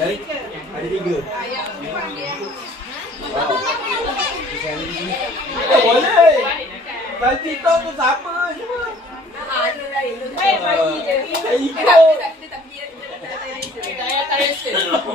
Ada 3. Tak boleh. Bagi tau tu sama semua. Ada lain. Bagi je. Ikut. Dia tak pergi. Dia tak rasa. 1,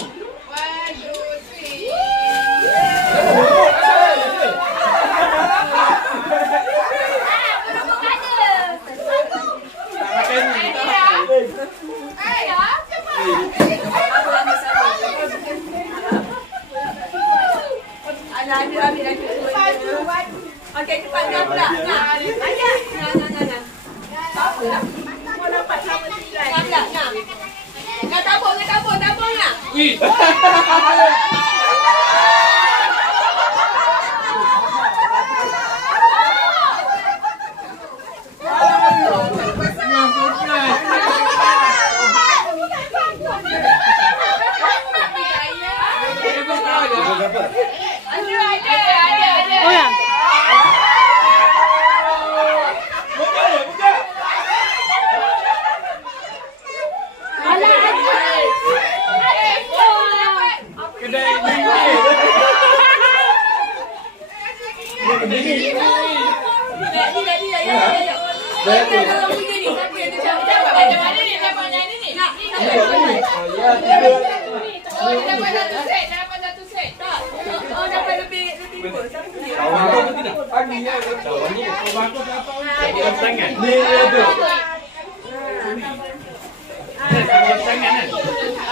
2, 3. Okey, cepat dah pula. Nak. Tak apa lah. Kau dapat sama 9. Nak. Nak tabung nak. Wih.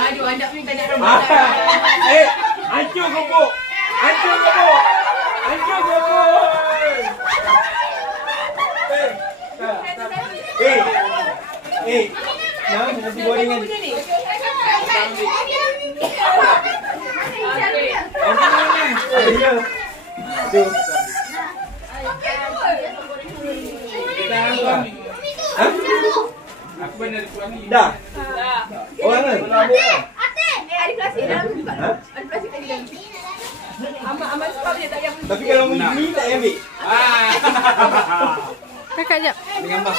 Aduh, anda pun tak nak rambut. Hancur kobok. Nah, nasi goreng ni. Aku benar dikurangi. Dah. Orang kan? Ada plastik dalam tu. Ada plastik tadi dalam tu. Amal suka boleh tak yang. Tapi kalau ni tak payah ambil. Kakak jap. Ambil gambar.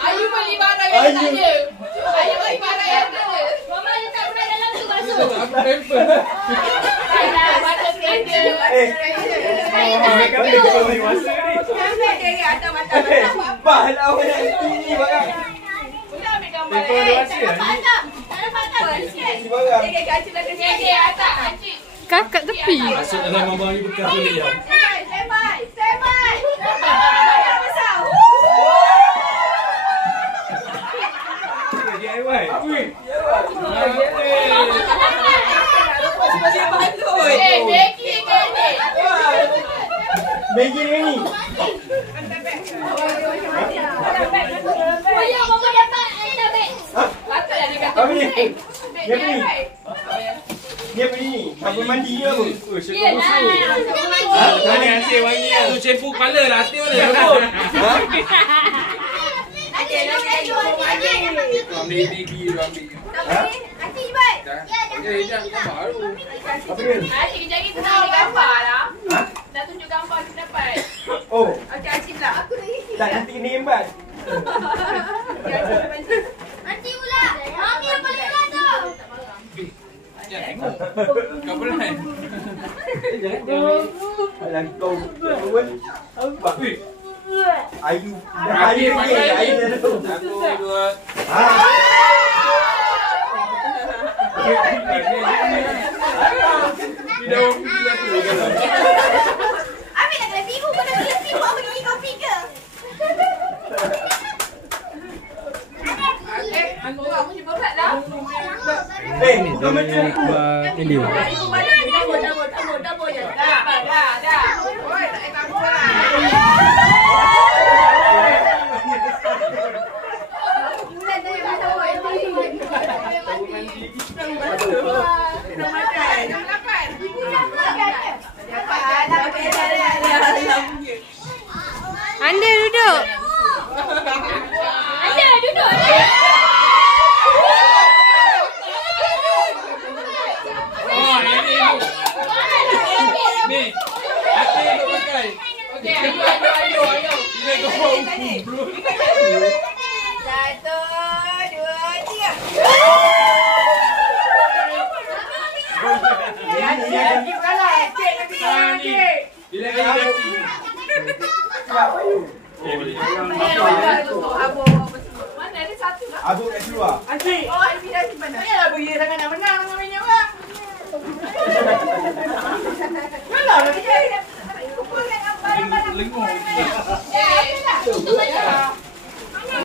Ayu beli barang yang tak ada. Ayu beli barang yang tak ada. Mama letak berat dalam tu basuh. Aku temper. Baca kereta. Bah lah awak nak ni barang. Sudah ambil gambar. Kakak tepi. Masuk dalam abang ni bekas boleh ya. DIY. Wih. Bagi ni. Ayah, mama dapat air beg. Apa ni? Dia beli ni. Sabun mandi ke apa? Mana hasil wangi ah. Tu cempu kepala lah. Hati mana? Ambil gigi tu ambil. Okey, jap baru. Apa dia? Adik kejap lagi tengah ambil gambar lah. Dah tunjuk gambar tu dapat. Oh, Okey, Acik pula. Aku nak isi. tak nanti kena embat. Nanti pula. Mami yang paling berat tu. Jangan tengok. Kau berat. Alah kau pun. Apa? Ayu. Ayu pakai Ayu dah tu. 1, 2. Ambil nak kena tipu. Kau dah kena tipu. Aku pergi kopi ke? Aku punya berat lah. Bukan macam tu. Elio. Double je. Dah. Oi, tak payah takut lah. Bulan dah yang tahu. Anda duduk. Anda duduk. Oh, ini ibu. Ni. Hati tu pakai. Okey, ayo. Ini ni. Satu, dua, tiga. Cik kalah. Cik nanti kalah, Cik. Bila kaki. Mana ada satu lah. Abu kat luar. Oh, ini dah simpan. Janganlah beri sangat nak menang.